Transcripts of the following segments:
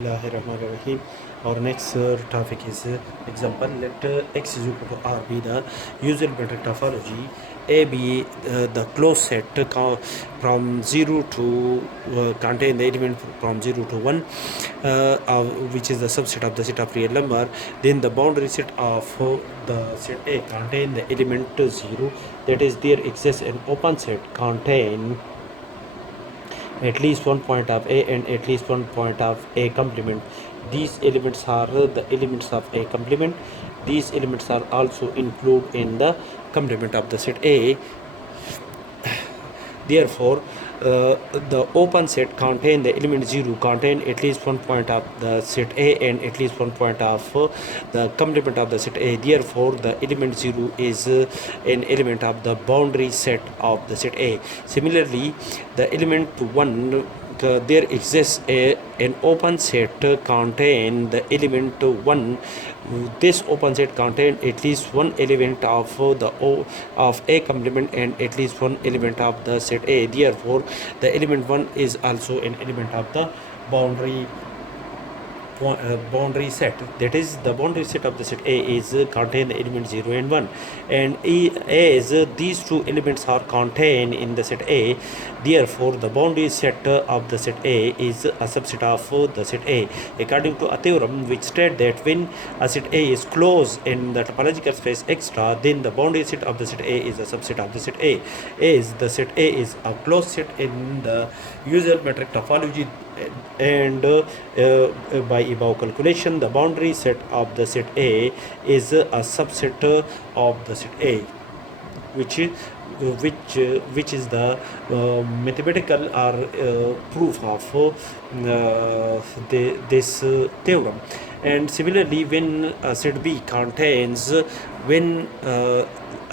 Bismillahirrahmanirrahim. Our next topic is example. Let X is equal to R be the usual metric topology. A be the closed set from 0 to contain the element from 0 to 1, which is the subset of the set of real number. Then the boundary set of the set A contain the element 0. That is, there exists an open set contain at least one point of A and at least one point of A complement. These elements are the elements of A complement. These elements are also included in the complement of the set A. Therefore, the open set contain the element 0 contain at least one point of the set A and at least one point of the complement of the set A. Therefore, the element 0 is an element of the boundary set of the set A. Similarly, the element 1, there exists an open set contain the element 1. This open set contain at least one element of of A complement and at least one element of the set A. Therefore, the element 1 is also an element of the boundary set. That is, the boundary set of the set A is contain the element 0 and 1, and as these two elements are contained in the set A, therefore the boundary set of the set A is a subset of the set A, according to a theorem which states that when a set A is closed in the topological space extra, then the boundary set of the set A is a subset of the set A. As the set A is a closed set in the usual metric topology, and by above calculation, the boundary set of the set A is a subset of the set A, which is the mathematical or proof of this theorem. And similarly, when a set B contains a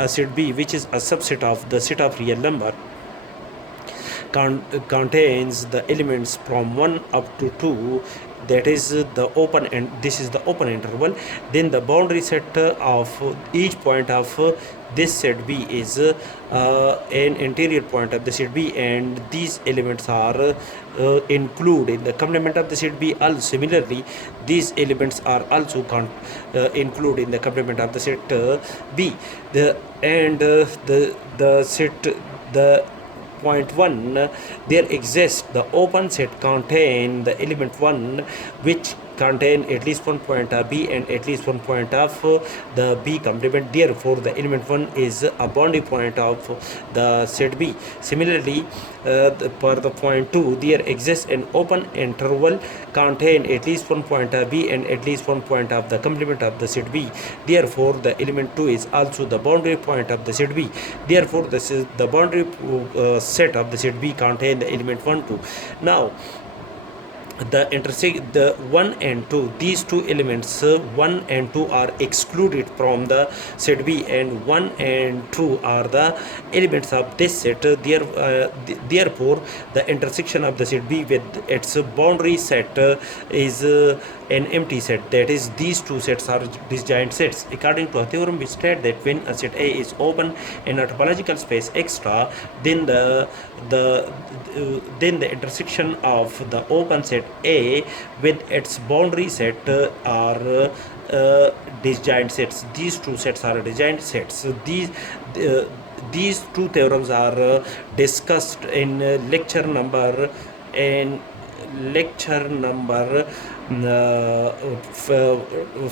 set B, which is a subset of the set of real number, contains the elements from 1 up to 2, that is the open, and this is the open interval, then the boundary set of each point of this set B is an interior point of the set B, and these elements are included in the complement of the set B. Also, similarly, these elements are also included in the complement of the set B. The set point 1, there exists the open set contain the element 1 which contain at least one point of B and at least one point of the B complement. Therefore, the element 1 is a boundary point of the set B. Similarly, for the point 2, there exists an open interval contain at least one point of B and at least one point of the complement of the set B. Therefore, the element 2 is also the boundary point of the set B. Therefore, this is the boundary set of the set B contain the element 1, 2. Now, the 1 and 2, these two elements 1 and 2 are excluded from the set B, and 1 and 2 are the elements of this set. Therefore, the intersection of the set B with its boundary set is an empty set. That is, these two sets are disjoint sets, according to a theorem which states that when a set A is open in a topological space extra, then the intersection of the open set A with its boundary set are disjoint sets. These two sets are disjoint sets. So these two theorems are discussed in lecture number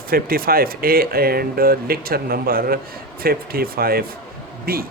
55A and lecture number 55B.